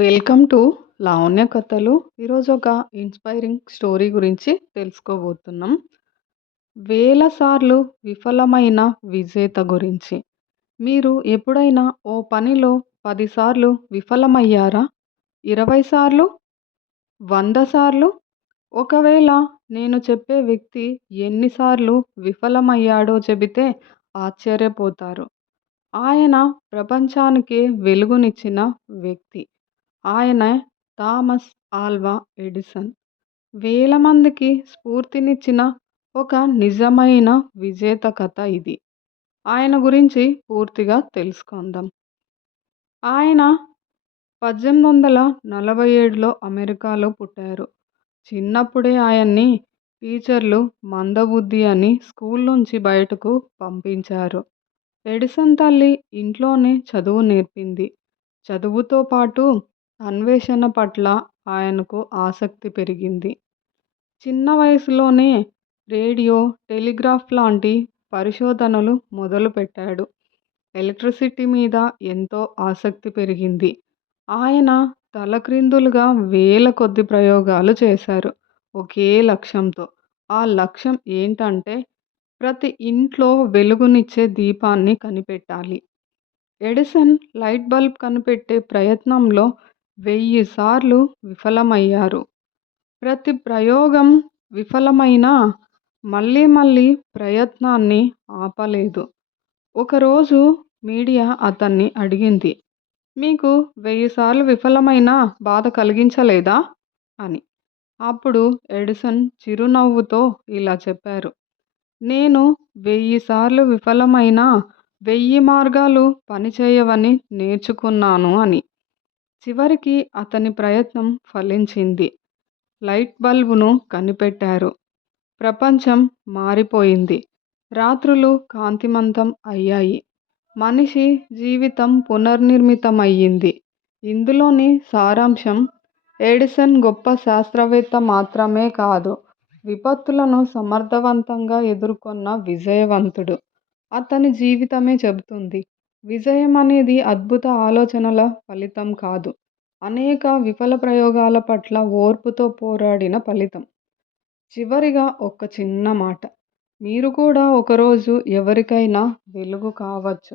Welcome to Lavanya కథలు. ఈరోజు ఒక ఇన్స్పైరింగ్ స్టోరీ గురించి తెలుసుకోబోతున్నాం. వేల సార్లు విఫలమైన విజేత గురించి. మీరు ఎప్పుడైనా ఓ పనిలో పదిసార్లు విఫలమయ్యారా? ఇరవై సార్లు? వంద సార్లు? ఒకవేళ నేను చెప్పే వ్యక్తి ఎన్నిసార్లు విఫలమయ్యాడో చెబితే ఆశ్చర్యపోతారు. ఆయన ప్రపంచానికే వెలుగునిచ్చిన వ్యక్తి. ఆయన థామస్ ఆల్వా ఎడిసన్. వేల మందికి స్ఫూర్తినిచ్చిన ఒక నిజమైన విజేత కథ ఇది. ఆయన గురించి పూర్తిగా తెలుసుకుందాం. ఆయన పద్దెనిమిది వందల నలభై ఏడులో అమెరికాలో పుట్టారు. చిన్నప్పుడే ఆయన్ని టీచర్లు మందబుద్ధి అని స్కూల్ నుంచి బయటకు పంపించారు. ఎడిసన్ తల్లి ఇంట్లోనే చదువు నేర్పింది. చదువుతో పాటు అన్వేషణ పట్ల ఆయనకు ఆసక్తి పెరిగింది. చిన్న వయసులోనే రేడియో టెలిగ్రాఫ్ లాంటి పరిశోధనలు మొదలుపెట్టాడు. ఎలక్ట్రిసిటీ మీద ఎంతో ఆసక్తి పెరిగింది. ఆయన తలక్రిందులుగా వేల కొద్ది ప్రయోగాలు చేశారు ఒకే లక్ష్యంతో. ఆ లక్ష్యం ఏంటంటే ప్రతి ఇంట్లో వెలుగునిచ్చే దీపాన్ని కనిపెట్టాలి. ఎడిసన్ లైట్ బల్బ్ కనిపెట్టే ప్రయత్నంలో వెయ్యిసార్లు విఫలమయ్యారు. ప్రతి ప్రయోగం విఫలమైనా మళ్ళీ మళ్ళీ ప్రయత్నాన్ని ఆపలేదు. ఒకరోజు మీడియా అతన్ని అడిగింది మీకు వెయ్యి సార్లు విఫలమైనా బాధ కలిగించలేదా? అని. అప్పుడు ఎడిసన్ చిరునవ్వుతో ఇలా చెప్పారు నేను వెయ్యిసార్లు విఫలమైన విఫలమైనా వెయ్యి మార్గాలు పనిచేయవని నేర్చుకున్నాను అని. చివరికి అతని ప్రయత్నం ఫలించింది. లైట్ బల్బును కనిపెట్టారు. ప్రపంచం మారిపోయింది. రాత్రులు కాంతిమంతం అయ్యాయి. మనిషి జీవితం పునర్నిర్మితమయ్యింది. ఇందులోని సారాంశం ఎడిసన్ గొప్ప శాస్త్రవేత్త మాత్రమే కాదు విపత్తులను సమర్థవంతంగా ఎదుర్కొన్న విజయవంతుడు. అతని జీవితమే చెబుతుంది. విజయం అనేది అద్భుత ఆలోచనల ఫలితం కాదు. అనేక విఫల ప్రయోగాల పట్ల ఓర్పుతో పోరాడిన ఫలితం. చివరిగా ఒక చిన్న మాట. మీరు కూడా ఒకరోజు ఎవరికైనా వెలుగు కావచ్చు.